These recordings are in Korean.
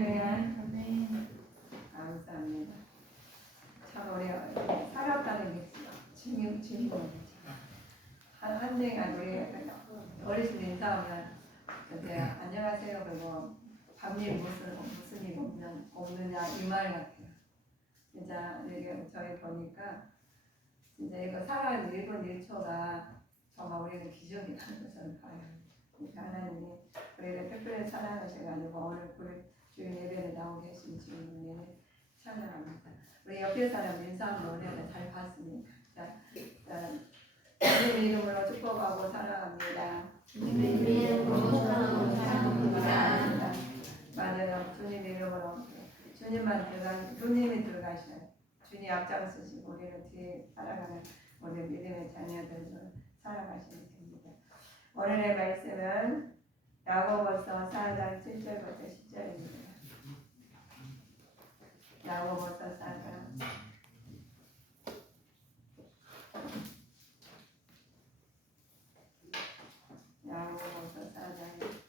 할렐루야. 감사합니다. 참 우리 살았다는 게 주님은 한 명이 우리 어르신 인사하면 그때 안녕하세요 그리고 밥일 무슨 일 없느냐 이 말 같아요. 진짜 이게 저희 보니까 진짜 이거 살아가는 1분 1초가 정말 우리는 기적이라는 걸 저는 봐요. 그러니까 하나님이 우리를 특별히 사랑하셔가지고 오늘 주인 예배에 나오게 하신 주님을 찬양합니다. 우리 옆에 사람 인사 한번 오늘 잘 봤습니다. 주님의 이름으로 축복하고 사랑합니다. 주님의 이름으로 축복하고 사랑합니다. 맞아요. 주님의 이름으로 주님이 들어가셔요. 주님 앞장서시고 우리를 뒤에 살아가는 우리 믿음의 자녀들을 살아가시면 됩니다. 오늘의 말씀은 야고보서 4장 7절부터 10절입니다. 야고보서 4장 야고보서 4장 7절.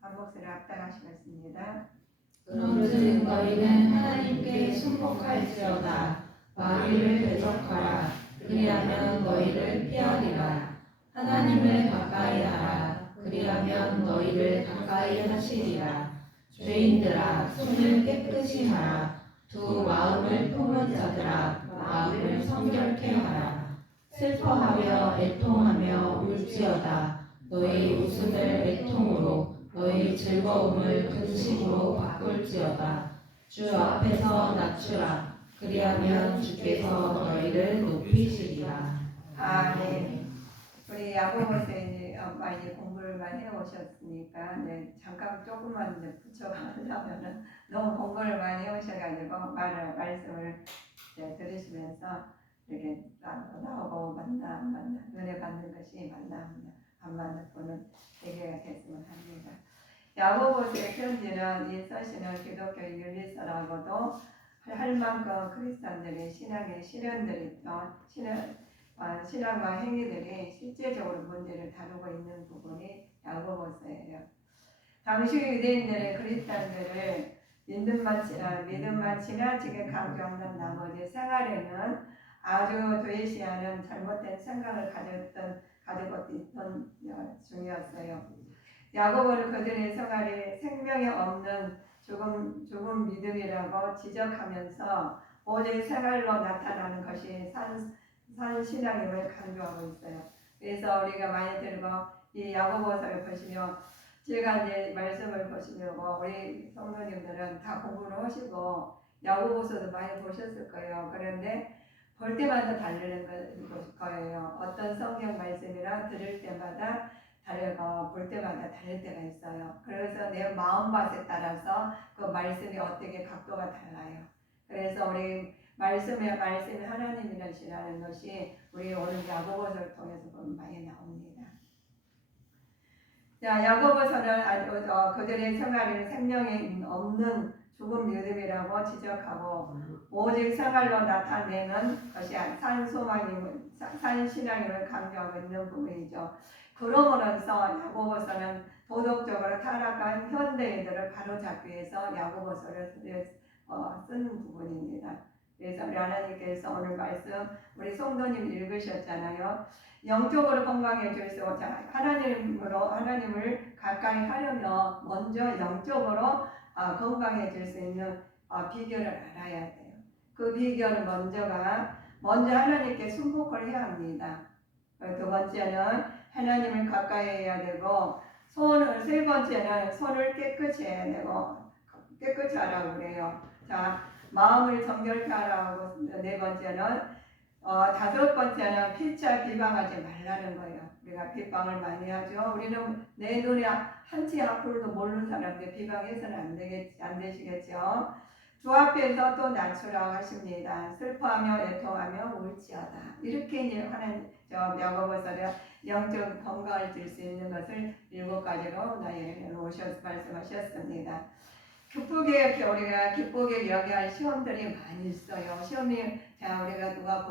한 목소리 합당하시겠습니다. 그런즉 너희는 하나님께 순복할지어다. 마귀를 대적하라. 그리하면 너희를 피하리라. 하나님을 가까이 하라. 그리하면 너희를 가까이 하시리라. 죄인들아, 손을 깨끗이 하라. 두 마음을 품은 자들아, 마음을 성결케 하라. 슬퍼하며 애통하며 울지어다. 너희 웃음을 애통으로, 너희 즐거움을 근심으로 바꿀지어다. 주 앞에서 낮추라. 그리하면 주께서 너희를 높이시리라. 아멘. 우리 야고보서에 이제 많이 공부를 많이 해오셨으니까 잠깐 조금만 이제 붙여가려면은 너무 공부를 많이 해오셔가지고 말씀을 들으시면서 이렇게 나오고 만나 은혜 받는 것이 안 만나 보는 계기가 됐으면 합니다. 야고보서의 편지는 이 서신을 기독교 윤리서라고도 할 만큼 그리스도인들의 신앙의 시련들이 신앙과 행위들이 실제적으로 문제를 다루고 있는 부분이 야고보서예요. 당시 유대인들의 그리스도인들을 믿음만 지나치게 강조하는 나머지 생활에는 아주 도외시하는 잘못된 생각을 가지고 있던 중이었어요. 야고보는 그들의 생활이 생명이 없는 죽은 믿음이라고 지적하면서 오직 생활로 나타나는 것이 산 신앙임을 강조하고 있어요. 그래서 우리가 많이 들고 이 야고보서를 보시면 제가 이제 말씀을 보시면 우리 성도님들은 다 공부를 하시고 야고보서도 많이 보셨을 거예요. 그런데 볼 때마다 다르는 거예요. 어떤 성경 말씀이라 들을 때마다 다르고 볼 때마다 다를 때가 있어요. 그래서 내 마음밭에 따라서 그 말씀이 어떻게 각도가 달라요. 그래서 우리 말씀이 하나님이라는 것이 우리 오늘 야고보서를 통해서 보면 많이 나옵니다. 자, 야고보서는 그들의 생활을 생명이 없는 죽은 믿음이라고 지적하고 오직 생활로 나타내는 것이 산 신앙임을 강조하고 있는 부분이죠. 그러므로서 야고보서는 도덕적으로 타락한 현대인들을 바로잡기 위해서 야고보서를 쓰는 부분입니다. 그래서 우리 하나님께서 오늘 말씀 우리 성도님 읽으셨잖아요. 영적으로 건강해질 수 하나님을 가까이 하려면 먼저 영적으로 건강해질 수 있는 비결을 알아야 돼요. 그 비결은 먼저 하나님께 순복을 해야 합니다. 두 번째는 하나님을 가까이 해야 되고 세 번째는 손을 깨끗이 해야 되고 깨끗이 하라고 그래요. 자, 마음을 정결케 하라고 네 번째는 다섯 번째는 피차 비방하지 말라는 거예요. 우리가 비방을 많이 하죠. 우리는 내 눈에 한치 앞으로도 모르는 사람들 비방해서는 안 되시겠죠. 주 앞에서 또 낮추라고 하십니다. 슬퍼하며 애통하며 울지어다. 이렇게 이제 하나님 야고보서는 영적 건강을 줄 수 있는 것을 7가지로 말씀하셨습니다. 기쁘게 이렇게 우리가 기쁘게 여겨야 할 시험들이 많이 있어요. 시험이 자 우리가 누가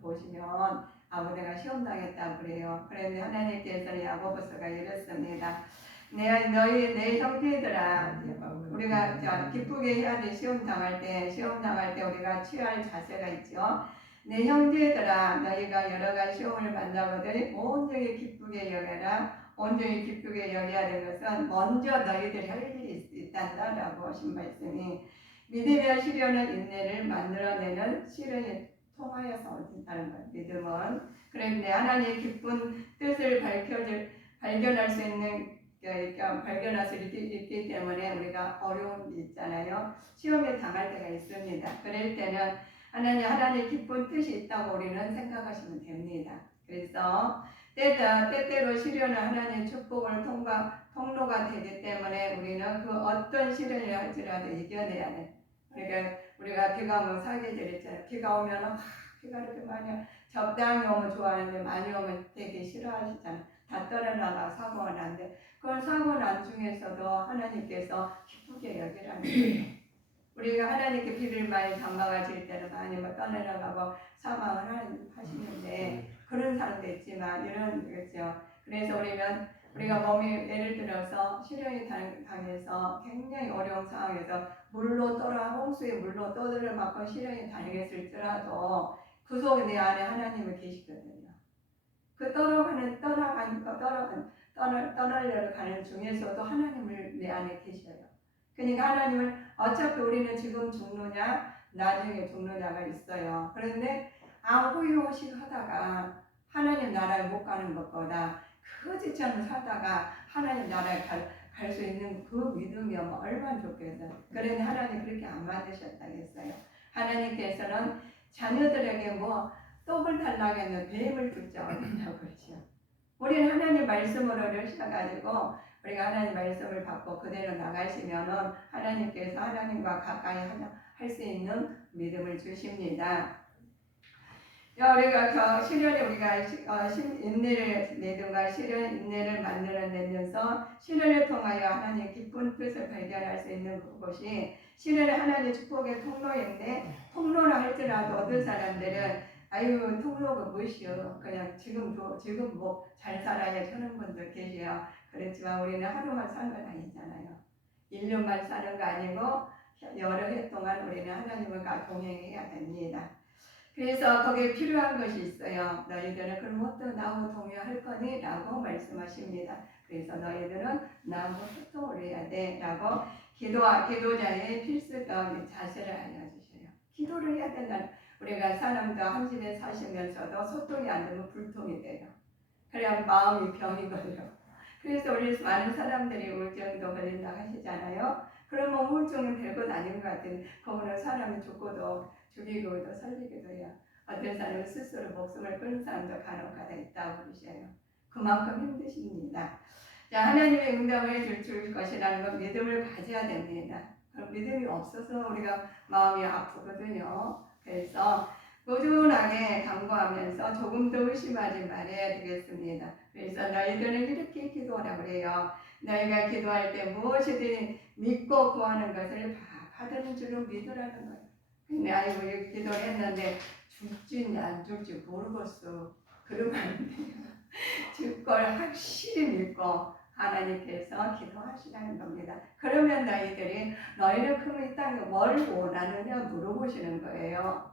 보시면 아버지가 시험 당했다고 그래요. 그런데 하나님께서는 야고보서가 이랬습니다. 내 형제들아 우리가 자 기쁘게 해야 돼. 시험 당할 때 우리가 취할 자세가 있죠. 내 형제들아 너희가 여러 가지 시험을 만나거든 온전히 기쁘게 여겨라. 온전히 기쁘게 여겨야 되는 것은 먼저 너희들이 할 일이 있단다라고 하신 말씀이 믿음의 시련은 인내를 만들어내는 시련이 통하여서 얻는다는 거예요. 믿음은 그런데 하나님의 기쁜 뜻을 발견할 수 있는 발견할 수 있기 때문에 우리가 어려움이 있잖아요. 시험에 당할 때가 있습니다. 그럴 때는 하나님 기쁜 뜻이 있다고 우리는 생각하시면 됩니다. 그래서 때때로 시련은 하나님의 축복을 통로가 되기 때문에 우리는 그 어떤 시련을 할지라도 이겨내야 돼. 그러니까 우리가 비가 오면 사계절 있잖아요. 비가 오면 비가 이렇게 많이 적당히 오면 좋아하는데 많이 오면 되게 싫어하시잖아요. 다 떨어나가 사고가 난데 그런 사고 난 중에서도 하나님께서 기쁘게 여기라는 거예요. 우리가 하나님께 비를 많이 장막하실 때는 많이 떠내려가고 사망을 하시는데 그런 사람도 있지만 이런 거죠. 그래서 우리가 몸이 예를 들어서 시련이 당해서 굉장히 어려운 상황에서 홍수의 물로 떠들어 맞고 시련이 당했을지라도 그 속에 내 안에 하나님은 계시거든요. 그 떠나려고 가는 중에서도 하나님을 내 안에 계셔요. 그러니까 하나님을 어차피 우리는 지금 죽느냐 나중에 죽느냐가 있어요. 그런데 호의호식 하다가 하나님 나라에 못 가는 것보다 거짓처럼 살다가 하나님 나라에 갈 수 있는 그 믿음이면 얼마나 좋겠어요. 그런데 하나님 그렇게 안 만드셨다겠어요. 하나님께서는 자녀들에게 떡을 달라고 했는데 뱀을 뜯지 않았냐고 그러죠. 우리는 하나님 말씀으로 열셔가지고 우리가 하나님 말씀을 받고 그대로 나가시면은 하나님께서 하나님과 가까이 할 수 있는 믿음을 주십니다. 우리가 시련에 우리가 인내를 내든가 인내를 만들어내면서 시련을 통하여 하나님의 기쁜 뜻을 발견할 수 있는 그것이 시련은 하나님의 축복의 통로인데 통로라 할지라도 어떤 사람들은 아유 통로가 무엇이요 그냥 지금 잘 살아야 하는 분들 계세요. 그렇지만 우리는 하루만 사는 건 아니잖아요. 1년만 사는 거 아니고 여러 해 동안 우리는 하나님과 동행해야 됩니다. 그래서 거기에 필요한 것이 있어요. 너희들은 그럼 어떤 나하고 동행할 거니? 라고 말씀하십니다. 그래서 너희들은 나하고 소통을 해야 돼 라고 기도자의 필수 자세를 알려주셔요. 기도를 해야 된다는 우리가 사람도 한 집에 사시면서도 소통이 안 되면 불통이 돼요. 그래야 마음이 병이 걸려. 그래서 우리 많은 사람들이 우울증도 걸린다고 하시잖아요. 그러면 우울증은 별것 아닌 것 같아요. 그거는 사람이 죽이고도 살리기도 해요. 어떤 사람은 스스로 목숨을 끊는 사람도 간혹가다 있다고 그러셔요. 그만큼 힘드십니다. 자, 하나님의 응답을 줄 것이라는 건 믿음을 가져야 됩니다. 믿음이 없어서 우리가 마음이 아프거든요. 그래서 꾸준하게 간구하면서 조금 더 의심하지 말아야 되겠습니다. 그래서 너희들은 이렇게 기도하라고 그래요. 너희가 기도할 때 무엇이든 믿고 구하는 것을 받는 줄로 믿으라는 거예요. 근데 아이고 여기 기도를 했는데 죽지 안 죽지 모르겠어. 그러면 안 돼요. 줄 걸 확실히 믿고 하나님께서 기도하시라는 겁니다. 그러면 너희는 그럼 이 땅에 뭘 원하느냐 물어보시는 거예요.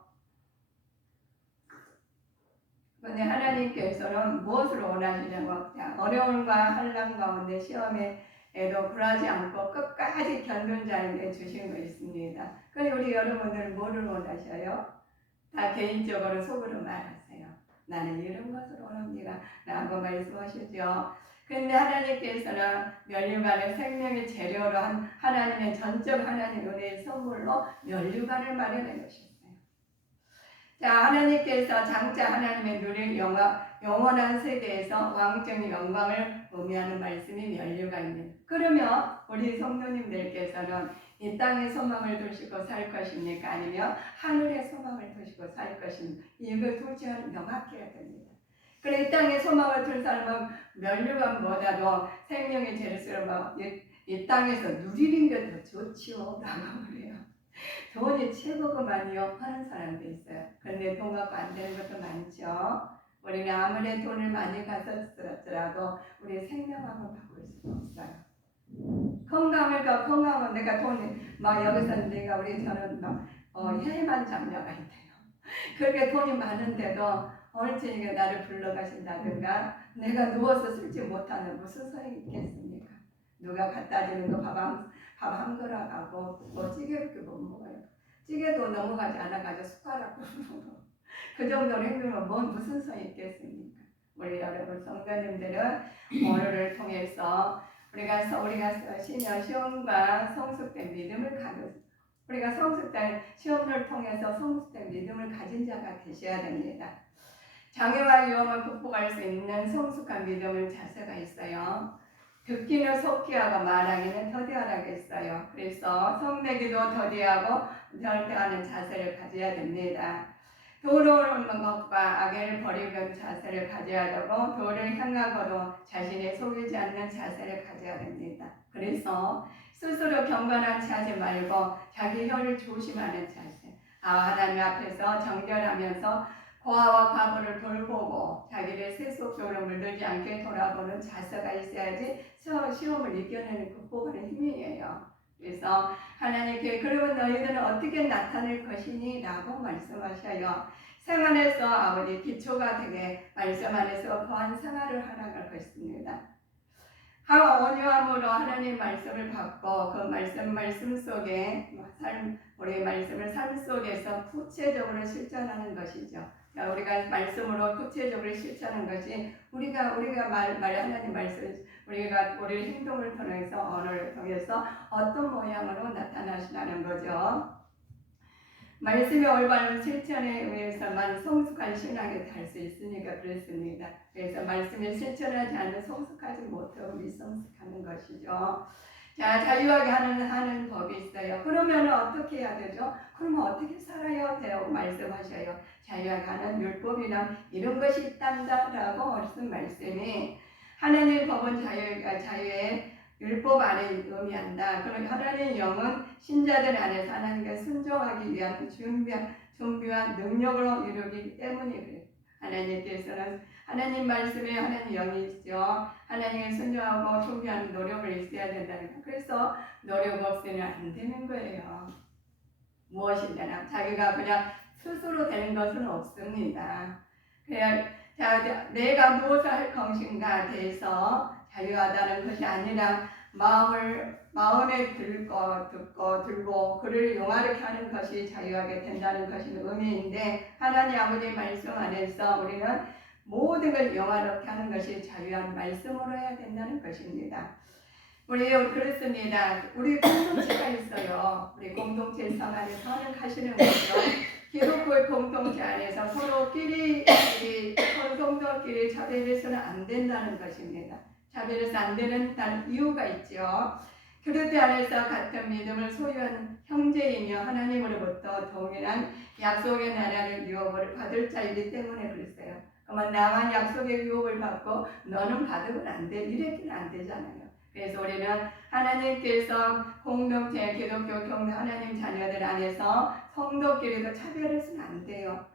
근데 하나님께서는 무엇을 원하시냐고 어려움과 환난 가운데 시험에도 굴하지 않고 끝까지 견딘 자에게 주신 거 있습니다. 그런데 우리 여러분들은 뭐를 원하셔요? 다 개인적으로 속으로 말하세요. 나는 이런 것을 원합니다 라고 말씀하시죠. 그런데 하나님께서는 면류관을 생명의 재료로 한 하나님의 전적 하나님 은혜의 선물로 면류관을 마련해 주셨어요. 자, 하나님께서 장차 하나님의 누릴 영원한 세계에서 왕정의 영광을 의미하는 말씀이 면류관입니다. 그러면 우리 성도님들께서는 이 땅에 소망을 두시고 살 것입니까? 아니면 하늘에 소망을 두시고 살 것입니까? 이거 둘 중 하나 명확해야 됩니다. 그래 이 땅에 소망을 둘 사람은 면류관보다도 생명의 재료로 이 땅에서 누리는 게 더 좋지요 라고 그래요. 돈이 최고구만요 하는 사람도 있어요. 그런데 돈 갖고 안 되는 것도 많죠. 우리는 아무리 돈을 많이 가졌더라도 우리 생명하고 바꿀 수가 없어요. 건강은 내가 돈이 막 여기서 내가 우리 저는 막 해만 장녀가 있대요. 그렇게 돈이 많은데도 어느 쯤에 나를 불러가신다든가 내가 누워서 쓸지 못하는 무슨 소용이 있겠습니까? 누가 갖다 주는 거 밥 한 그릇하고 뭐 찌개밖에 못 먹어요. 찌개도 넘어가지 않아가지고 숟가락으로 그 정도로 힘들면 무슨 소용이 있겠습니까? 우리 여러분 성도님들은 오늘을 통해서 우리가 시험과 성숙된 믿음을 우리가 성숙된 시험을 통해서 성숙된 믿음을 가진 자가 되셔야 됩니다. 장애와 위험을 극복할 수 있는 성숙한 믿음의 자세가 있어요. 듣기는 속히 하고 말하기는 더디하라겠어요. 그래서 성내기도 더디하고 절대하는 자세를 가져야 됩니다. 도로오는 것과 악을 버리는 자세를 가져야 되고 도를 향하고도 자신이 속이지 않는 자세를 가져야 됩니다. 그래서 스스로 경건한 체 하지 말고 자기 혀를 조심하는 자세. 하나님 앞에서 정결하면서 고아와 과부를 돌보고 자기를 세속적으로 물들지 않게 돌아보는 자세가 있어야지 시험을 이겨내는 극복하는 힘이에요. 그래서 하나님께 그러면 너희들은 어떻게 나타낼 것이니? 라고 말씀하셔요. 생활에서 아버지 기초가 되게 말씀 안에서 거한 생활을 하라고 것입니다. 온유함으로 하나님 말씀을 받고 그 말씀 속에 우리 말씀을 삶 속에서 구체적으로 실천하는 것이죠. 우리가 말씀으로 구체적으로 실천하는 것이 우리가 하나님 말씀 우리 행동을 통해서 언어를 통해서 어떤 모양으로 나타나시라는 거죠. 말씀의 올바른 실천에 의해서만 성숙한 신앙이 될 수 있으니까 그렇습니다. 그래서 말씀을 실천하지 않으면 성숙하지 못하고 미성숙하는 것이죠. 자, 자유하게 하는 법이 있어요. 그러면 어떻게 해야 되죠? 그러면 어떻게 살아야 돼요? 말씀하셔요. 자유하게 하는 율법이나 이런 것이 있단다라고 무슨 말씀이 하나님의 법은 자유의 율법 안에 의미한다. 그럼 하나님의 영은 신자들 안에서 하나님께 순종하기 위한 준비한 능력으로 이루기 때문에 그래요. 하나님께서는 하나님 말씀에 하나님 영이 있죠. 하나님을 순종하고 준비하는 노력을 있어야 된다는 거예요. 그래서 노력 없이는 안 되는 거예요. 무엇이냐? 자기가 그냥 스스로 되는 것은 없습니다. 그냥 내가 무엇을 할 것인가 대해서 자유하다는 것이 아니라 마음에 들고 그를 용화롭게 하는 것이 자유하게 된다는 것이 의미인데 하나님 아버지 말씀 안에서 우리는 모든 걸 용화롭게 하는 것이 자유한 말씀으로 해야 된다는 것입니다. 우리 그렇습니다. 우리 공동체가 있어요. 우리 공동체 상 안에서 하시는 거죠. 기독교의 공동체 안에서 서로끼리 차별해서는 안 된다는 것입니다. 차별해서 안 되는 이유가 있죠. 그리스도 안에서 같은 믿음을 소유한 형제이며 하나님으로부터 동일한 약속의 나라를 유업을 받을 자이기 때문에 그랬어요. 그러면 나만 약속의 유업을 받고 너는 받으면 안 돼. 이렇게는 안 되잖아요. 그래서 우리는 하나님께서 공동체 기독교 경도 하나님 자녀들 안에서 성도끼리도 차별해서는 안 돼요.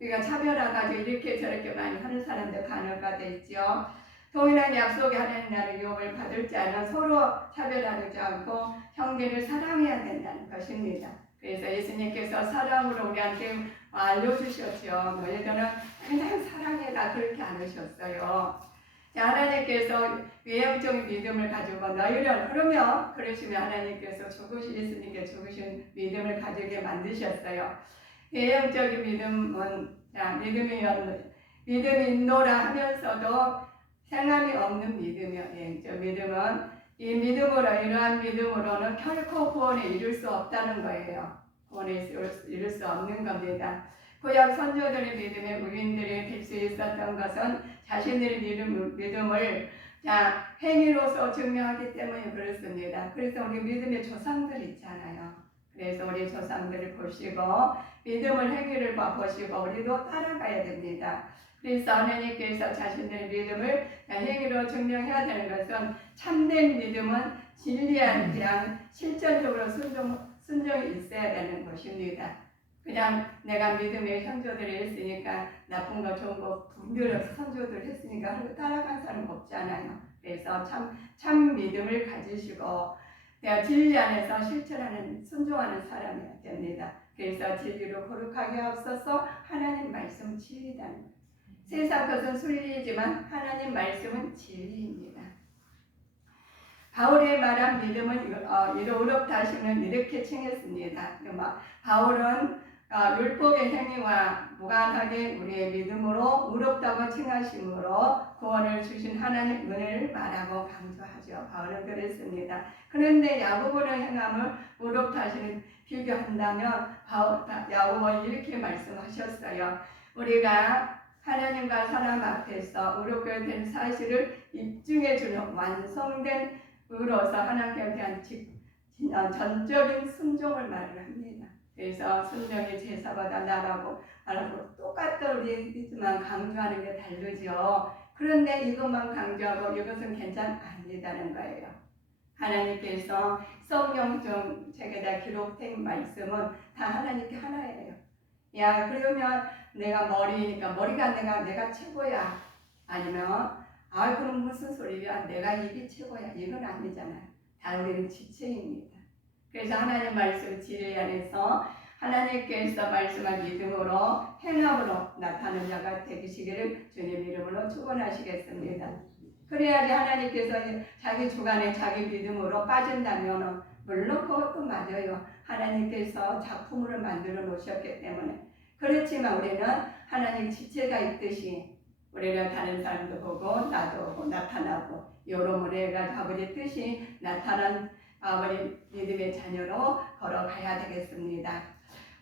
우리가 차별해가지고 이렇게 저렇게 많이 하는 사람들 간혹가 돼 있죠. 동일한 약속에 하나님 나라의 유업을 받을 자는 서로 차별하지 않고 형제를 사랑해야 된다는 것입니다. 그래서 예수님께서 사랑으로 우리한테 알려주셨죠. 너희들은 그냥 사랑해라 그렇게 안 하셨어요. 하나님께서 외형적인 믿음을 가지고 너희를 그러시면 하나님께서 예수님께 죽으신 믿음을 가지게 만드셨어요. 외형적인 믿음은 믿음이 있노라 하면서도 생활이 없는 믿음이요. 외형적 믿음은 이러한 믿음으로는 결코 구원에 이룰 수 없다는 거예요. 구원에 이룰 수 없는 겁니다. 구약 선조들의 믿음의 의인들이 될 수 있었던 것은 자신들의 믿음을 행위로서 증명하기 때문에 그렇습니다. 그래서 우리 믿음의 조상들 있잖아요. 그래서 우리 조상들을 보시고 믿음을 행위를 보시고 우리도 따라가야 됩니다. 그래서 하나님께서 자신의 믿음을 행위로 증명해야 되는 것은 참된 믿음은 진리한 그냥 실전적으로 순종이 있어야 되는 것입니다. 그냥 내가 믿음의 선조들이 했으니까 나쁜 거 좋은 거 분별해서 선조들 했으니까 하고 따라간 사람 없지 않아요. 그래서 참 믿음을 가지시고 내가 진리 안에서 실천하는 순종하는 사람이어야 됩니다. 그래서 진리로 거룩하게 앞서서 하나님 말씀은 진리다는 거예요. 세상 것은 순리이지만 하나님 말씀은 진리입니다. 바울의 말한 믿음은 의롭다 하시는 이렇게 칭했습니다. 바울은 율법의 행위와 무관하게 우리의 믿음으로 의롭다고 칭하심으로 구원을 주신 하나님 은혜를 말하고 강조하죠. 바울은 그랬습니다. 그런데 야고보의 행함을 의롭다 하시는 비교한다면 야고보는 이렇게 말씀하셨어요. 우리가 하나님과 사람 앞에서 의롭게 된 사실을 입증해 주는 완성된 의로서 하나님께 대한 전적인 순종을 말을 합니다. 그래서 순종이 제사보다 나라고 똑같은 우리지만 강조하는 게 다르죠. 그런데 이것만 강조하고 이것은 아니다는 거예요. 하나님께서 성경 중 책에다 기록된 말씀은 다 하나님께 하나예요. 야, 그러면 내가 머리니까 머리가 내가 최고야. 아니면 그럼 무슨 소리야? 내가 입이 최고야. 이건 아니잖아요. 다 우리는 지체입니다. 그래서 하나님 말씀 진리 안에서 하나님께서 말씀한 믿음으로 행함으로 나타나는 자가 되시기를 주님 이름으로 축원하시겠습니다. 그래야지 하나님께서 자기 주관에 자기 믿음으로 빠진다면 물론 그것도 맞아요. 하나님께서 작품으로 만들어 놓으셨기 때문에. 그렇지만 우리는 하나님 지체가 있듯이 우리는 다른 사람도 보고 나도 보고 나타나고 여러모로 해가지고 아버지 뜻이 나타난 우리 믿음의 자녀로 걸어가야 되겠습니다.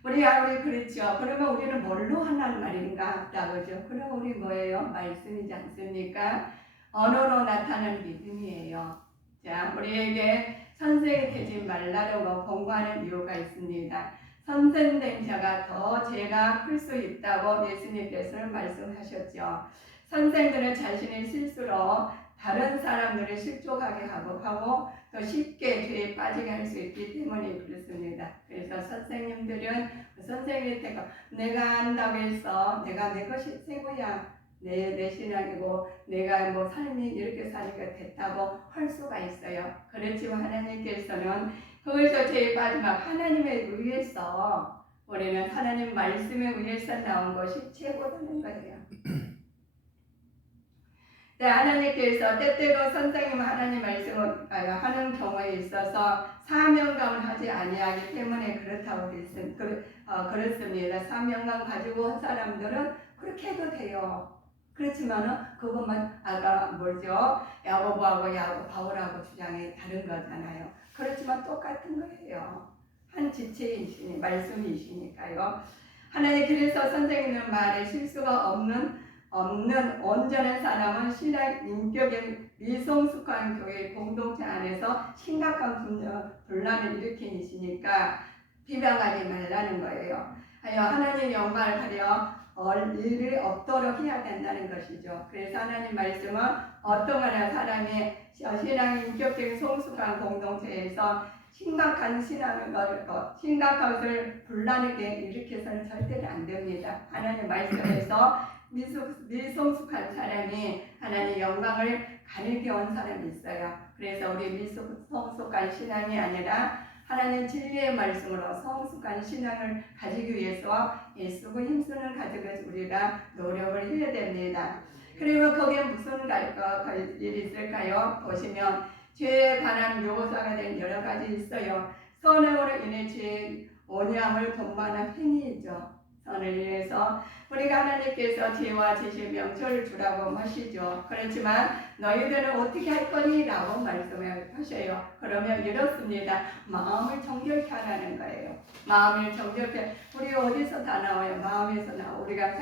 우리 그렇죠. 그러면 우리는 뭘로 하는 말인가? 그죠? 그럼 우리 뭐예요? 말씀이지 않습니까? 언어로 나타나는 믿음이에요. 자, 우리에게 선생이 되지 말라고 권고하는 이유가 있습니다. 선생된 자가 더 죄가 클 수 있다고 예수님께서는 말씀하셨죠. 선생들은 자신의 실수로 다른 사람들을 실족하게 하고 또 쉽게 죄에 빠지게 할 수 있기 때문에 그렇습니다. 그래서 선생님들은 선생님일 때가 내가 안다고 해서 내가 내 것이 최고야. 내 신앙이고 내가 뭐 삶이 이렇게 사니까 됐다고 할 수가 있어요. 그렇지만 하나님께서는 거기서 죄에 빠지면 하나님에 의해서 우리는 하나님 말씀에 의해서 나온 것이 최고라는 거예요. 네, 하나님께서 때때로 선생님 하나님 말씀을 하는 경우에 있어서 사명감을 하지 아니하기 때문에 그렇다고 그렇습니다. 사명감 가지고 온 사람들은 그렇게 해도 돼요. 그렇지만은 그것만 야고보하고 바울하고 주장이 다른 거잖아요. 그렇지만 똑같은 거예요. 한 지체이시니 말씀이시니까요. 하나님 그래서 선생님의 말에 실수가 없는 온전한 사람은 신앙 인격의 미성숙한 교회 공동체 안에서 심각한 분란을 일으킨 이시니까 비방하지 말라는 거예요. 하나님 영광을 하려 일이 없도록 해야 된다는 것이죠. 그래서 하나님 말씀은 어떤 사람이 신앙 인격적인 성숙한 공동체에서 심각한 심각한 것을 분란하게 일으켜서는 절대로 안 됩니다. 하나님 말씀에서 미성숙한 사람이 하나님 영광을 가리게 온 사람이 있어요. 그래서 우리 미성숙한 신앙이 아니라 하나님 진리의 말씀으로 성숙한 신앙을 가지기 위해서 애쓰고 힘쓰는 가지고 우리가 노력을 해야 됩니다. 그리고 거기에 무슨 일이 있을까요? 보시면 죄에 관한 묘사가 된 여러 가지 있어요. 선행으로 인해 죄의 온유함을 동반한 행위이죠. 선을 위해서 우리가 하나님께서 죄와 죄의 명철을 주라고 하시죠. 그렇지만 너희들은 어떻게 할 거니? 라고 말씀을 하셔요. 그러면 이렇습니다. 마음을 정결케 하라는 거예요. 마음을 정결케. 우리 어디서 다 나와요? 마음에서 나와. 우리가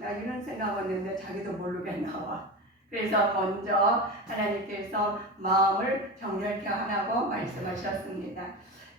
나 이런 생각했는데 자기도 모르게 나와. 그래서 먼저 하나님께서 마음을 정결케 하라고 말씀하셨습니다.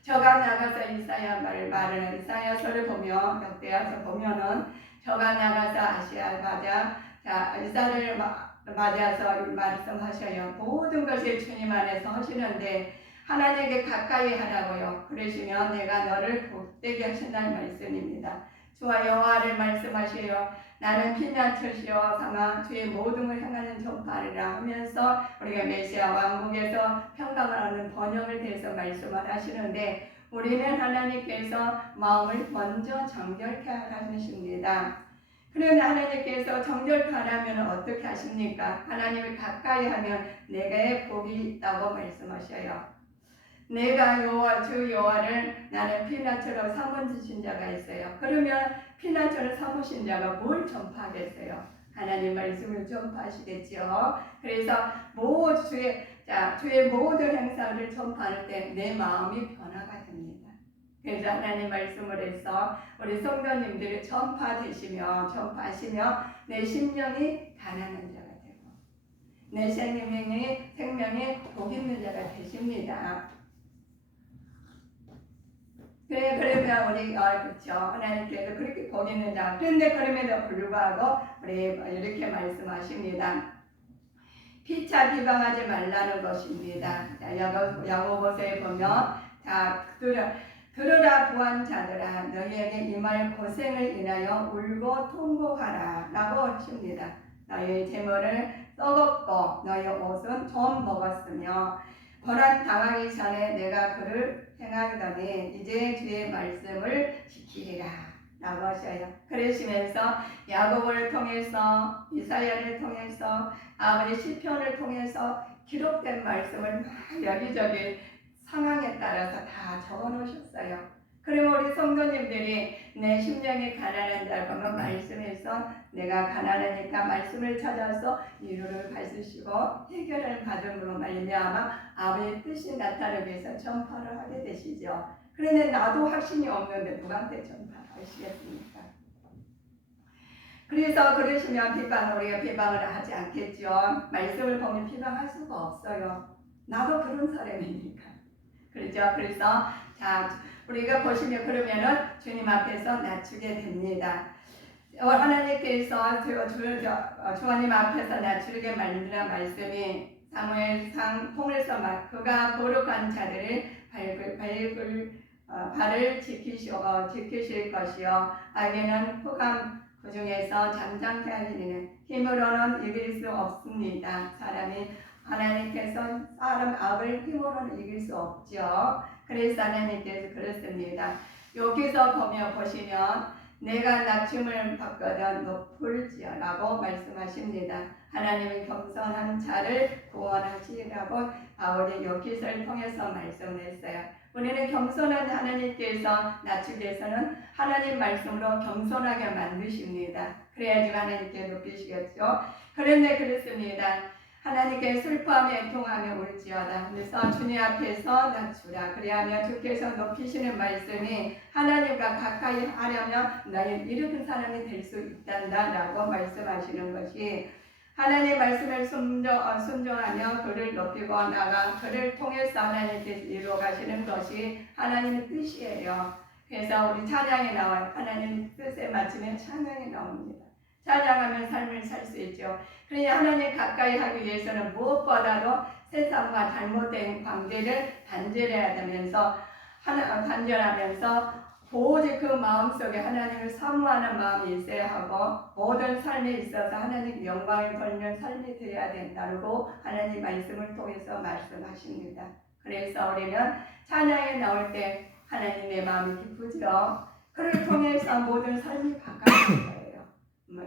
저가 나가서 이사야서를 보면 역대하서 보면은 저가 나가서 아시아 가자 자 이사를 맞아서 말씀하셔요. 모든 것을 주님 안에서 하시는데 하나님께 가까이 하라고요. 그러시면 내가 너를 복되게 하신다는 말씀입니다. 주와 여호와를 말씀하셔요. 나는 피난처시여 삼아 주의 모든 걸 향하는 전파리라 하면서 우리가 메시아 왕국에서 평강을 얻는 번영을 대해서 말씀을 하시는데 우리는 하나님께서 마음을 먼저 정결케 하십니다. 그런데 하나님께서 정결케 하려면 어떻게 하십니까? 하나님을 가까이 하면 내게 복이 있다고 말씀하셔요. 내가 주 여호와를 나는 피난처로 삼으신 자가 있어요. 그러면 피난처를 삼으신 자가 뭘 전파하겠어요? 하나님 말씀을 전파하시겠죠. 그래서 주의 모든 행사를 전파할 때 내 마음이 변화가 됩니다. 그래서 하나님 말씀을 해서 우리 성도님들이 전파하시며 내 심령이 가난한 자가 되고 내 생명이 복 있는 자가 되십니다. 그러면 우리 그렇죠. 하나님께서 그렇게 복 있는 자. 그런데 그럼에도 불구하고 우리 이렇게 말씀하십니다. 피차 비방하지 말라는 것입니다. 자, 야고보서에 보면 자 들으라 부한 자들아 너희에게 임할 고생을 인하여 울고 통곡하라 라고 하십니다. 너희 재물을 썩었고 너희 옷은 좀 먹었으며 벌한 당하기 전에 내가 그를 행하더니 이제 주의 말씀을 지키리라 라고 하셔요. 그러시면서 야고보를 통해서 이사야를 통해서 아버지 시편을 통해서 기록된 말씀을 막 여기저기 상황에 따라서 다 적어 놓으셨어요. 그러면 우리 성도님들이 내 심령이 가난한 자 그러면 말씀에서 내가 가난하니까 말씀을 찾아서 위로를 받으시고 해결을 받음으로 말미암아 아버지의 뜻이 나타나기 위해서 전파를 하게 되시죠. 그런데 나도 확신이 없는데 누구한테 전파하시겠습니까? 그래서 그러시면 우리가 비방을 하지 않겠죠. 말씀을 보면 비방할 수가 없어요. 나도 그런 사람이니까. 그렇죠. 그래서 자 우리가 보시면 그러면은 주님 앞에서 낮추게 됩니다. 하나님께서 주님 앞에서 낮추게 만드는 말씀이 사무엘상 통해서 그가 거룩한 자들을 발을 지키실 것이요 악에는 흑암 그 중에서 잠잠케 하시는 힘으로는 이길 수 없습니다. 하나님께서 사람 악을 힘으로는 이길 수 없죠. 그래서 하나님께서 그렇습니다. 여기서 보시면 내가 낮춤을 받거든 높을지어라고 말씀하십니다. 하나님은 겸손한 자를 구원하시라고 아버지 여기서를 통해서 말씀을 했어요. 우리는 겸손한 하나님께서 낮추기 위해서는 하나님 말씀으로 겸손하게 만드십니다. 그래야지 하나님께 높이시겠죠. 그런데 그렇습니다. 하나님께 슬퍼하며 애통하며 울지어다. 그래서 주님 앞에서 낮추라. 그리하면 주께서 높이시는 말씀이 하나님과 가까이 하려면 너희는 이렇게 사람이 될 수 있단다라고 말씀하시는 것이 하나님 말씀을 순종하며 그를 높이고 나가 그를 통해서 하나님께서 이루어 가시는 것이 하나님의 뜻이에요. 그래서 우리 찬양에 나와요. 하나님 뜻에 맞추면 찬양이 나옵니다. 찬양하면 삶을 살 수 있죠. 그러니 하나님 가까이 하기 위해서는 무엇보다도 세상과 잘못된 관계를 단절하면서 오직 그 마음속에 하나님을 사모하는 마음이 있어야 하고 모든 삶에 있어서 하나님 영광을 돌리는 삶이 되어야 된다고 하나님 말씀을 통해서 말씀하십니다. 그래서 우리는 찬양에 나올 때 하나님의 마음이 기쁘죠. 그를 통해서 모든 삶이 바뀌는 거예요.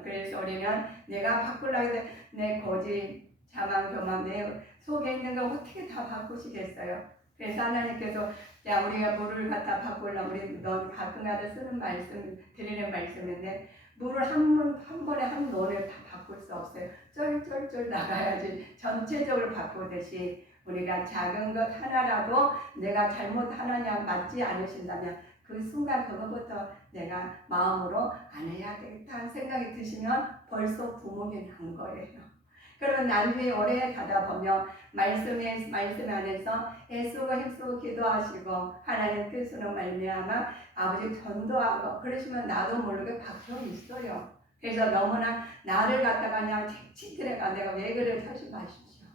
그래서 우리는 내가 바꾸려고 해도 내 고집, 자만, 교만, 내 속에 있는 거 어떻게 다 바꾸시겠어요? 그래서 하나님께서 우리가 물을 갖다 바꾸려면 우리 가끔가다 쓰는 말씀, 드리는 말씀인데 물을 한 번에 한 논을 다 바꿀 수 없어요. 쫄쫄쫄 나가야지 전체적으로 바꾸듯이 우리가 작은 것 하나라도 내가 잘못 하나냐 맞지 않으신다면 그 순간 그것부터 내가 마음으로 안 해야 되겠다는 생각이 드시면 벌써 부목이 난 거예요. 그러면 나중에 오래 가다 보면 말씀 안에서 애쓰고 힘쓰고 기도하시고 하나님 뜻으로 말미암아 아버지 전도하고 그러시면 나도 모르게 박혀 있어요. 그래서 너무나 나를 갖다가 그냥 책찍들어가 내가 왜 그래 하지 마십시오.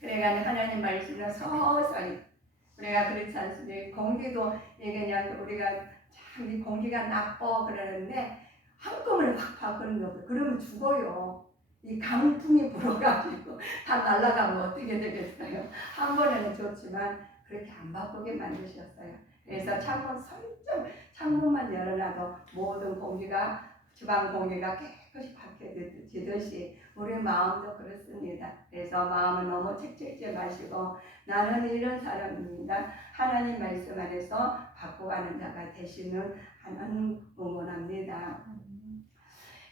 그래가 하나님 말씀을 서서히 우리가 그렇지 않습니까? 공기도 이게 그냥 우리가 참 이 공기가 나빠 그러는데 한꺼번에 확 바꾸는 거죠. 그러면 죽어요. 이 강풍이 불어가지고 다 날아가면 어떻게 되겠어요? 한 번에는 좋지만 그렇게 안 바꾸게 만드셨어요. 그래서 창문 설정 창문만 열어놔도 모든 공기가 주방 공기가 깨끗이 바뀌듯이 우리 마음도 그렇습니다. 그래서 마음을 너무 책찍지 마시고 나는 이런 사람입니다. 하나님 말씀 안에서 바꿔가는 자가 되시는 하나님 응원합니다.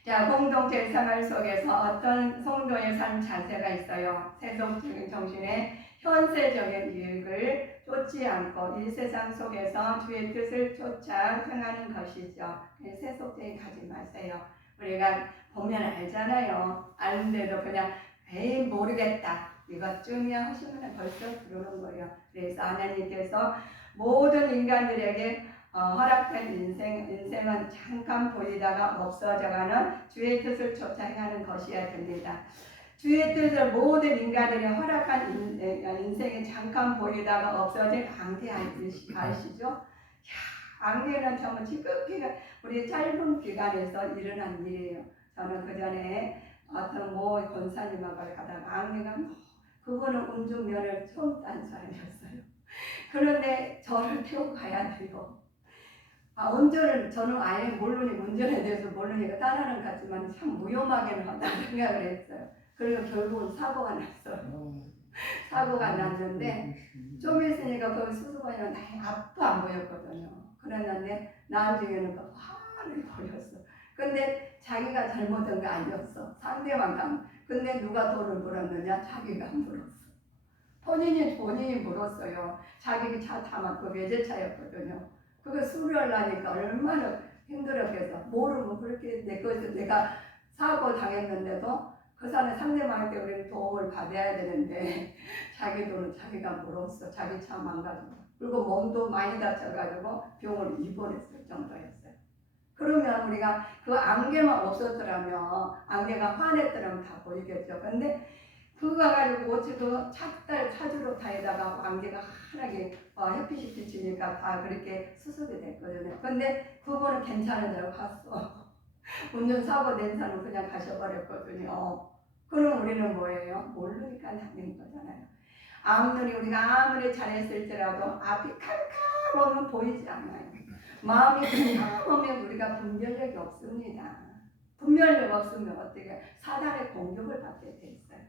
자, 공동체 생활 속에서 어떤 성도의 삶 자세가 있어요. 세속적인 정신의 현세적인 유익을 쫓지 않고 이 세상 속에서 주의 뜻을 쫓아 행하는 것이죠. 세속적인 가지 마세요. 우리가 보면 알잖아요. 아는데도 그냥 에이 모르겠다. 이것쯤이야 하시면 벌써 들어오는 거예요. 그래서 하나님께서 모든 인간들에게 허락된 인생은 잠깐 보이다가 없어져가는 주의 뜻을 쫓아 행하는 것이어야 됩니다. 주의 뜻을 모든 인간들이 허락한 인생이 잠깐 보이다가 없어질 안개 아시죠? 안개는 정말 지극히 우리 짧은 기간에서 일어난 일이에요. 저는 그 전에 어떤 모 권사님하고 가다가 안개가 그분은 운전면허를 처음 딴 사람이었어요. 그런데 저를 태우고 가야 돼요. 운전을 저는 아예 모르니 운전에 대해서 모르니까 따라는 갔지만 참 위험하게는 한다는 생각을 했어요. 그리고 결국은 사고가 났어요. 사고가 났는데 좀 있으니까 그 수수관이가 앞도 안 보였거든요. 그랬는데 나중에는 그 화를 보였어. 근데 자기가 잘못한 게 아니었어. 상대만 감. 근데 누가 돈을 물었느냐? 자기가 물었어. 본인이 물었어요. 자기 차 타면 그 외제차였거든요. 그거 수리하려니까 얼마나 힘들었겠어. 모르면 그렇게 내가 사고 당했는데도 그 사람 상대방한테 우리는 도움을 받아야 되는데 자기 돈은 자기가 물었어. 자기 차 망가지고. 그리고 몸도 많이 다쳐가지고 병원에 입원했을 정도였어요. 그러면 우리가 그 안개만 없었더라면 안개가 환했더라면 다 보이겠죠. 근데 그거 가지고 어찌 그 차주로 다니다가 안개가 환하게 햇빛이 비치니까 다 그렇게 수습이 됐거든요. 근데 그거는 괜찮은 줄 갔어. 운전사고 낸 사람은 그냥 가셔버렸거든요. 그럼 우리는 뭐예요? 모르니까 다닌 거잖아요. 앞눈이 우리가 아무리 잘했을지라도 앞이 캄캄하면 보이지 않아요. 마음이 캄캄하면 우리가 분별력이 없습니다. 분별력 없으면 어떻게 사단의 공격을 받게 돼 있어요.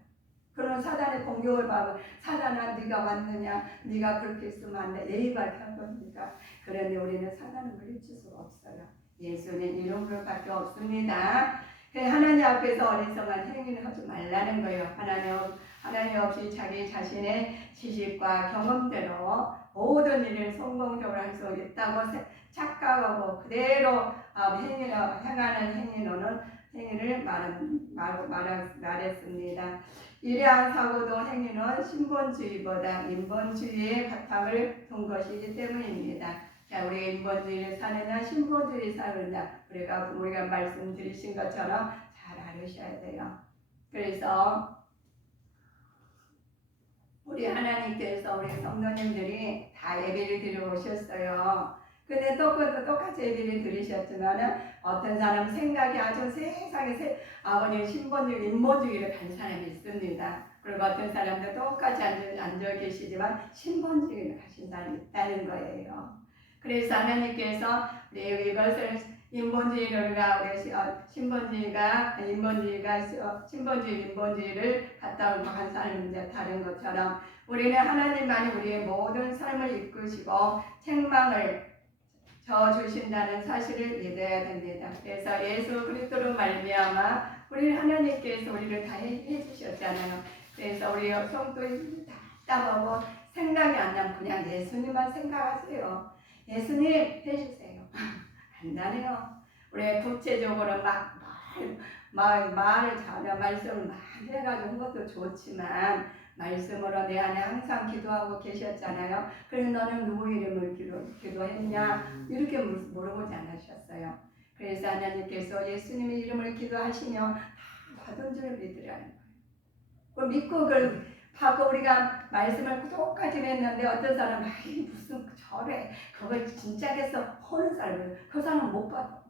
그런 사단의 공격을 받으면 사단아 네가 왔느냐, 네가 그렇게 있으면 안 돼, 예의 밝힌 겁니까? 그런데 우리는 사단을 물리칠 수가 없어요. 예수는 이런 것밖에 없습니다. 하나님 앞에서 어리석은 행위를 하지 말라는 거예요. 하나님 없이 자기 자신의 지식과 경험대로 모든 일을 성공적으로 할 수 있다고 착각하고 그대로 행하는 행위를 말했습니다. 이러한 사고도 행위는 신본주의보다 인본주의의 바탕을 둔 것이기 때문입니다. 자, 우리 인본주의를 사느냐 신본주의 사느냐 우리가 말씀드리신 것처럼 잘 알으셔야 돼요. 그래서 우리 하나님께서 우리 성도님들이 다 예배를 드려 오셨어요. 근데 똑같이 예배를 드리셨지만 어떤 사람 생각이 아주 세상에 아버님 신본주의, 인본주의를 간 사람이 있습니다. 그리고 어떤 사람도 똑같이 앉아 계시지만 신본주의를 가신 사람이 있다는 거예요. 그래서 하나님께서 이것을 인본주의가 인본주의를 갖다 놓고 한 사람인데 다른 것처럼 우리는 하나님만이 우리의 모든 삶을 이끄시고 책망을 져주신다는 사실을 믿어야 됩니다. 그래서 예수 그리스도로 말미암아 우리 하나님께서 우리를 다 해주셨잖아요. 그래서 우리 성도들이 답답하고 생각이 안 나면 그냥 예수님만 생각하세요. 예수님 해주세요. 간단해요. 우리 구체적으로 막 말을 잘해 말씀을 많이 해가지고 그것도 좋지만 말씀으로 내 안에 항상 기도하고 계셨잖아요. 그래서 너는 누구 이름을 기도했냐 이렇게 물어보지 않으셨어요. 그래서 하나님께서 예수님의 이름을 기도하시면 다 받은 줄 믿으라는 거예요. 그걸 믿고 그걸 받고 우리가 말씀을 똑같이 했는데 어떤 사람은 무슨 저래 그걸 진짜겠어 하는 사람은 그 사람은 못 받아.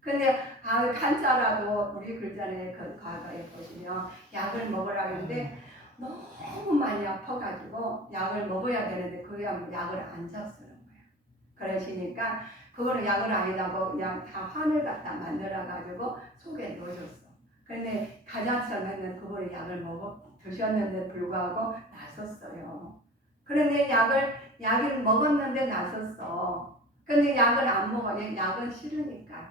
근데 간짜라도 우리 글자에 그 과거에 보시면 약을 먹으라 했는데 너무 많이 아파가지고 약을 먹어야 되는데 그 약을 안 줬어요. 그러시니까 그거는 약을 아니라고 그냥 다 환을 갖다 만들어가지고 속에 넣어줬어. 근데 가자처럼은 그거를 약을 드셨는데 불구하고 나섰어요. 그런데 약을 먹었는데 나섰어. 근데 약을 안 먹어요. 약은 싫으니까.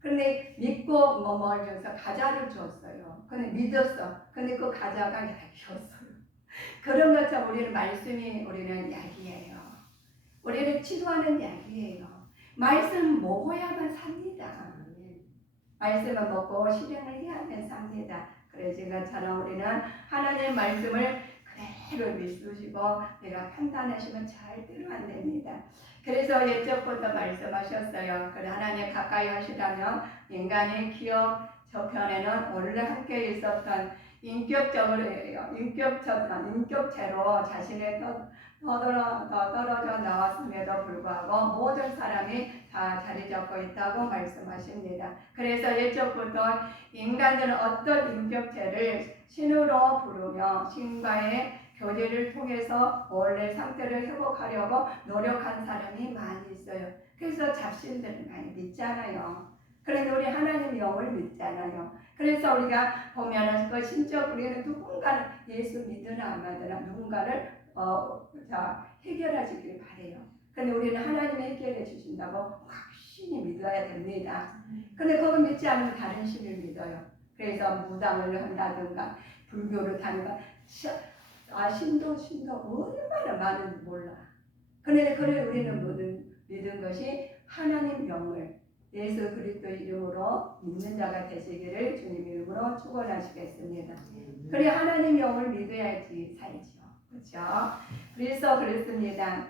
근데 믿고 뭘 줘서 가자를 줬어요. 근데 믿었어. 근데 그 가자가 약이었어요. 그런 것처럼 우리는 말씀이 우리는 약이에요. 우리를 치료하는 약이에요. 말씀 먹어야만 삽니다. 말씀을 먹고 실행을 해야만 삽니다. 그래서 것처럼 우리는 하나님의 말씀을 그대로 믿으시고 내가 판단하시면 절대로 안 됩니다. 그래서 옛적부터 말씀하셨어요. 그래 하나님 가까이 하시다면 인간의 기억 저편에는 원래 함께 있었던 인격체로 자신의 떨어져 나왔음에도 불구하고 모든 사람이 다 자리 잡고 있다고 말씀하십니다. 그래서 옛적부터 인간들은 어떤 인격체를 신으로 부르며 신과의 교제를 통해서 원래 상태를 회복하려고 노력한 사람이 많이 있어요. 그래서 잡신들을 많이 믿잖아요. 그런데 우리 하나님 영을 믿잖아요. 그래서 우리가 보면은 그 신적 우리는 누군가를 예수 믿으나 안 믿으나 누군가를 해결하시길 바래요. 근데 우리는 하나님이 해결해 주신다고 확신히 믿어야 됩니다. 근데 그걸 믿지 않으면 다른 신을 믿어요. 그래서 무당을 한다든가 불교를 다니까 신도 얼마나 많은지 몰라. 그런데 우리는 믿은 것이 하나님 영을 예수 그리스도 이름으로 믿는 자가 되시기를 주님 이름으로 축원하시겠습니다. 그래 하나님 영을 믿어야지 살지요. 그렇죠? 그래서 그랬습니다.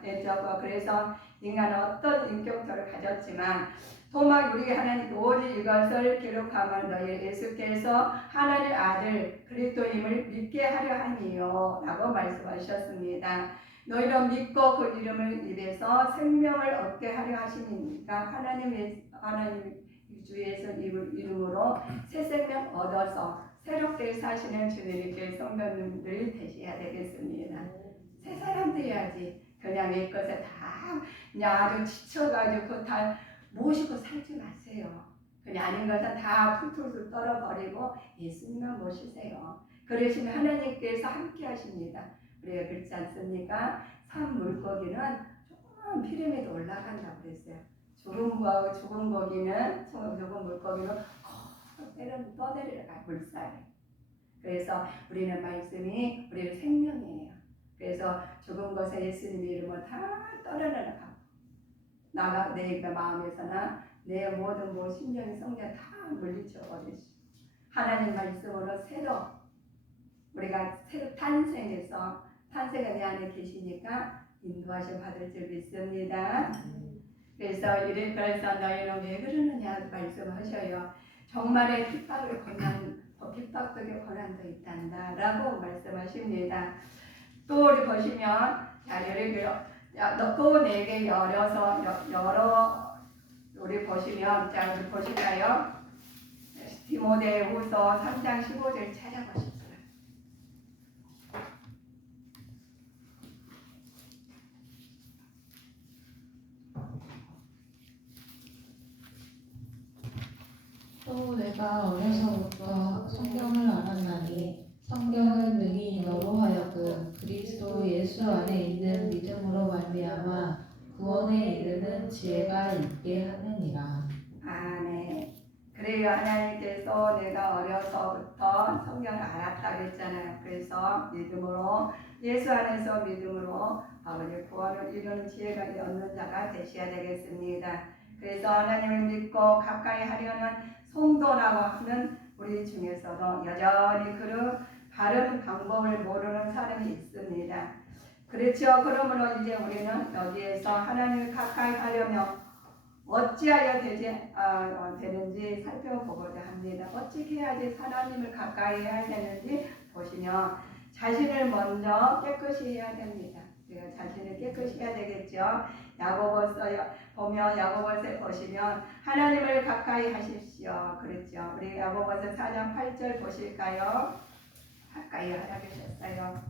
그래서 인간은 어떤 인격체를 가졌지만 도막 우리 하나님 오직 이것을 기록하면 너희 예수께서 하나님의 아들 그리스도임을 믿게 하려 함이요 라고 말씀하셨습니다. 너희는 믿고 그 이름을 입에서 생명을 얻게 하려 하심이니까 하나님 주 예수 이름으로 새 생명 얻어서 새롭게 사시는 주님께 성도님들이 되셔야 되겠습니다. 새 사람 되어야지. 그냥 이 것에 다 그냥 아주 지쳐가지고 그거 다 모시고 살지 마세요. 그냥 아닌 것은 다 툴툴툴 떨어버리고 예수님만 모시세요. 그러시면 하나님께서 함께 하십니다. 우리가 그렇지 않습니까? 산 물고기는 조그만 피라미드 올라간다고 그랬어요. 죽은 물고기는 떠내려가 물살에. 그래서 우리는 말씀이 우리의 생명이에요. 그래서 죽은 것에 예수님 이름을 다 떠내려가고 내 마음에서나 내 모든 심령의 성령 다 물리쳐 버리시고 하나님 말씀으로 우리가 새로 탄생해서 탄생의 내 안에 계시니까 인도하심 받을 줄 믿습니다. 그래서 너희는 왜 그러느냐 말씀하셔요. 정말의 핍박적인 권한도 있단다라고 말씀하십니다. 또 우리 보시면 또 내게 열어서 우리 보시면 우리 보실까요? 디모데후서 3장 15절 찾아보십시오. 또 내가 어려서부터 성경을 알았나니 성경은 능히 너로 하여금 그리스도 예수 안에 있는 믿음으로 말미암아 구원에 이르는 지혜가 있게 하느니라. 아멘. 그래요. 하나님께서 내가 어려서부터 성경을 알았다고 했잖아요. 그래서 믿음으로 예수 안에서 믿음으로 아버지 구원을 이루는 지혜가 얻는 자가 되셔야 되겠습니다. 그래서 하나님을 믿고 가까이 하려는 성도라고 하는 우리 중에서도 여전히 그런 바른 방법을 모르는 사람이 있습니다. 그렇죠. 그러므로 이제 우리는 여기에서 하나님을 가까이 하려면 어찌하여 되는지 살펴보고자 합니다. 어떻게 해야지 하나님을 가까이 해야 되는지 보시면 자신을 먼저 깨끗이 해야 됩니다. 우리가 자신을 깨끗이 해야 되겠죠. 야고보서 보면 야고보서 보시면 하나님을 가까이 하십시오. 그렇죠. 우리 야고보서 4장 8절 보실까요? 가까이 하라 계셨어요.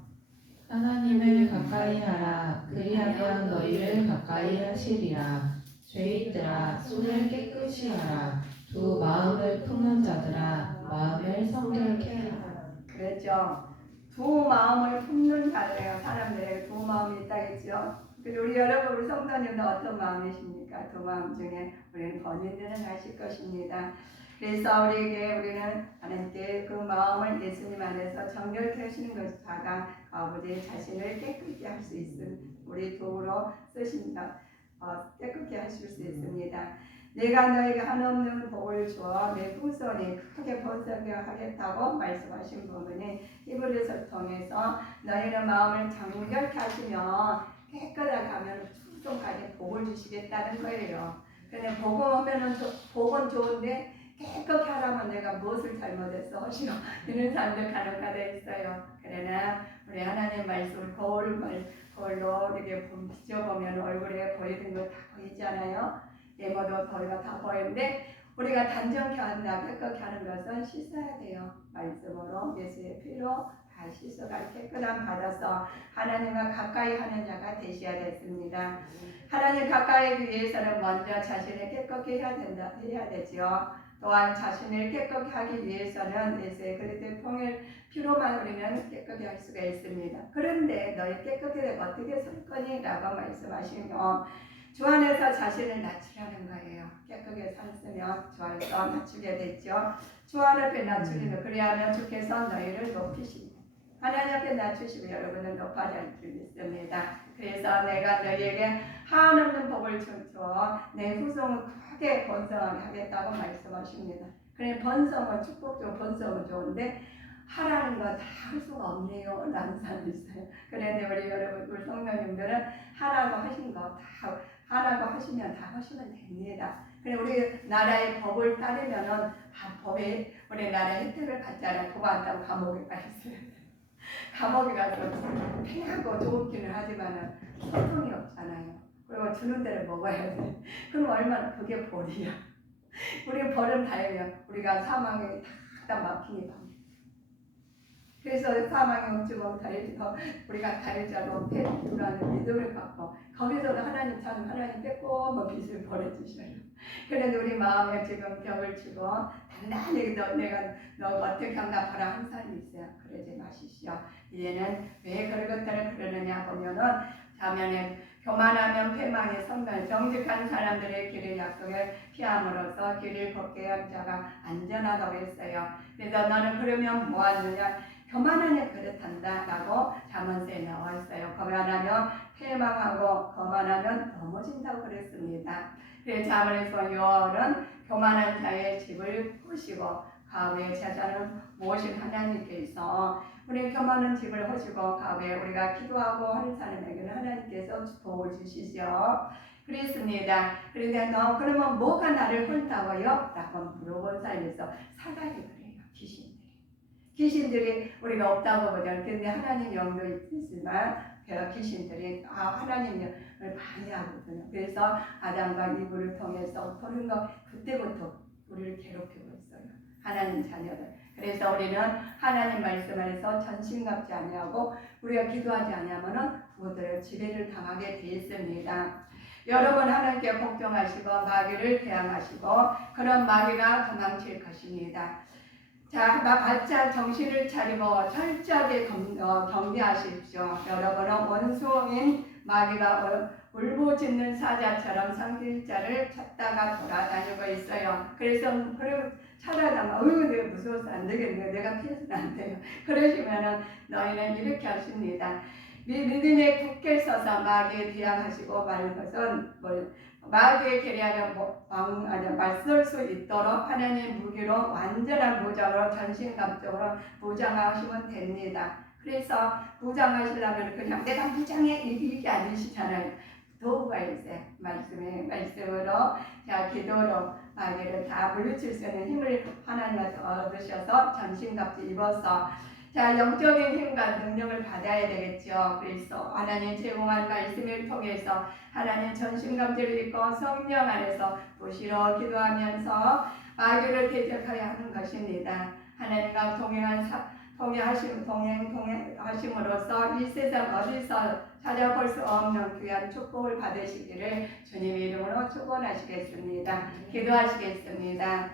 하나님을 가까이 하라. 그리하면 너희를 가까이 하시리라. 죄인들아 손을 깨끗이 하라. 두 마음을 품는 자들아 마음을 성결케 하라. 그렇죠. 두 마음을 품는 자들이에요. 사람들에게 두 마음이 있다겠죠. 우리 여러분, 우리 성도님들 어떤 마음이십니까? 두 마음 중에 우리는 본인들은 아실 것입니다. 그래서 우리는 하나님께 그 마음을 예수님 안에서 정결케 하시는 것보다 아버지 자신을 깨끗게 할 수 있음 우리 도구로 쓰신다. 깨끗게 하실 수 있습니다. 내가 너에게 한없는 복을 주어 내 후손이 크게 번성하게 하겠다고 말씀하신 부분이 히브리서 통해서 너희는 마음을 정결케 하시면 깨끗하게 하면 후손까지 복을 주시겠다는 거예요. 근데 복은 좋은데 깨끗하게 하라면 내가 무엇을 잘못했어 하시오 이런 사람들 간혹 가다 있어요. 그러나 우리 하나님 말씀을 거울로 이렇게 비춰보면 얼굴에 보이는 거 다 보이잖아요. 예모도 저희가 다 보이는데 우리가 단정케 한다 깨끗게 하는 것은 씻어야 돼요. 말씀으로 예수의 피로 다 씻어갈 깨끗함 받아서 하나님과 가까이 하는 자가 되셔야겠습니다. 하나님 가까이 하기 위해서는 먼저 자신을 깨끗게 해야 되죠. 또한 자신을 깨끗게 하기 위해서는 예수의 그리스도의 통일 피로만 우리는 깨끗게 할 수가 있습니다. 그런데 너희 깨끗게 되면 어떻게 설 거니? 라고 말씀하시면 주 안에서 자신을 낮추라는 거예요. 깨끗하게 샀으면 주 안에서 낮추게 됐죠. 주 앞에 낮추리면 그리하면 주께서 너희를 높이십니다. 하나님 앞에 낮추시면 여러분은 높아질 줄 믿습니다. 그래서 내가 너희에게 한없는 복을 주어 내 후손을 크게 번성하게 하겠다고 말씀하십니다. 그래 번성은 축복도 번성은 좋은데 하라는 거 다 할 수가 없네요 라는 사람이 있어요. 그런데 우리 여러분 우리 성도님들은 하라고 하신 거 다 하라고 하시면 다 하시면 됩니다. 그래 우리 나라의 법을 따르면은 법에 우리 나라의 혜택을 받잖아요. 그거 안 따고 감옥에 가 있어요. 감옥에 가서 편하고 좋기는 하지만은 소통이 없잖아요. 그리고 주는 대로 먹어야 돼. 그럼 얼마나 그게 벌이야. 우리 벌은 다행이야. 우리가 사망에 다 막히니 봐. 그래서 사망의 음주범 다일지도 우리가 다일자로 배두라는 믿음을 갖고 거기서도 하나님 찾으면 하나님 빼꼼한 빚을 벌어주셔요. 그런데 우리 마음에 지금 벽을 치고 단단히 너 어떻게 응답하라 한 사람이 있어요. 그러지 마시시오. 이제는 왜 그런 것들을 그러느냐 보면은 자면에 교만하면 패망의 성갈 정직한 사람들의 길을 약속을 피함으로써 길을 걷게 한 자가 안전하다고 했어요. 그래서 너는 그러면 뭐하느냐 교만하냐 그렇단다 라고 잠언서에 나와 있어요. 교만하면 패망하고 거만하면 넘어진다고 그랬습니다. 그래서 잠언에서 여호와는 교만한 자의 집을 부시고 가후의 재산을 모으신 하나님께서 우리 교만한 집을 허시고 가후에 우리가 기도하고 하는 사람에게는 하나님께서 복을 주시죠. 그렇습니다. 그런데 너 그러면 뭐가 나를 헐다고요? 라고 물어본 사람에서 사단이 그래요. 귀신들이 우리가 없다고 보죠. 근데 하나님 영도 있지만 귀신들이 하나님을 반대하거든요. 그래서 아담과 이브를 통해서 그런 거 그때부터 우리를 괴롭히고 있어요. 하나님 자녀들. 그래서 우리는 하나님 말씀 안에서 전심갑지 아니하고 우리가 기도하지 아니하면은 그들의 지배를 당하게 되어 있습니다. 여러분 하나님께 복종하시고 마귀를 대항하시고 그런 마귀가 도망칠 것입니다. 자, 바짝 정신을 차리고 철저하게 경계하십시오. 여러분은 원수인 마귀가 울부짖는 사자처럼 상실자를 찾다가 돌아다니고 있어요. 그래서 그럼 찾아다가 내가 무서워서 안 되겠네. 내가 피해서는 안 돼요. 그러시면은 너희는 이렇게 하십니다. 믿음의 굳게 서서 마귀에 대항하시고 말하는 것은 마귀의 계략을 맞설 수 있도록 하나님의 무기로 완전한 무장으로 전신갑주로 무장하시면 됩니다. 그래서 무장하시려면 그냥 내가 무장해 이게 아니시잖아요. 도구가 있어요. 말씀으로 자 기도로 마귀를 다 물리칠 수 있는 힘을 하나님한테 얻으셔서 전신갑주 입어서 자 영적인 힘과 능력을 받아야 되겠죠. 그래서 하나님 제공한 말씀을 통해서 하나님 전신갑주를 입고 성령 안에서 무시로 기도하면서 마귀를 대적하여 하는 것입니다. 하나님과 동행하심으로써 이 세상 어디서 찾아볼 수 없는 귀한 축복을 받으시기를 주님의 이름으로 축원하시겠습니다. 기도하시겠습니다.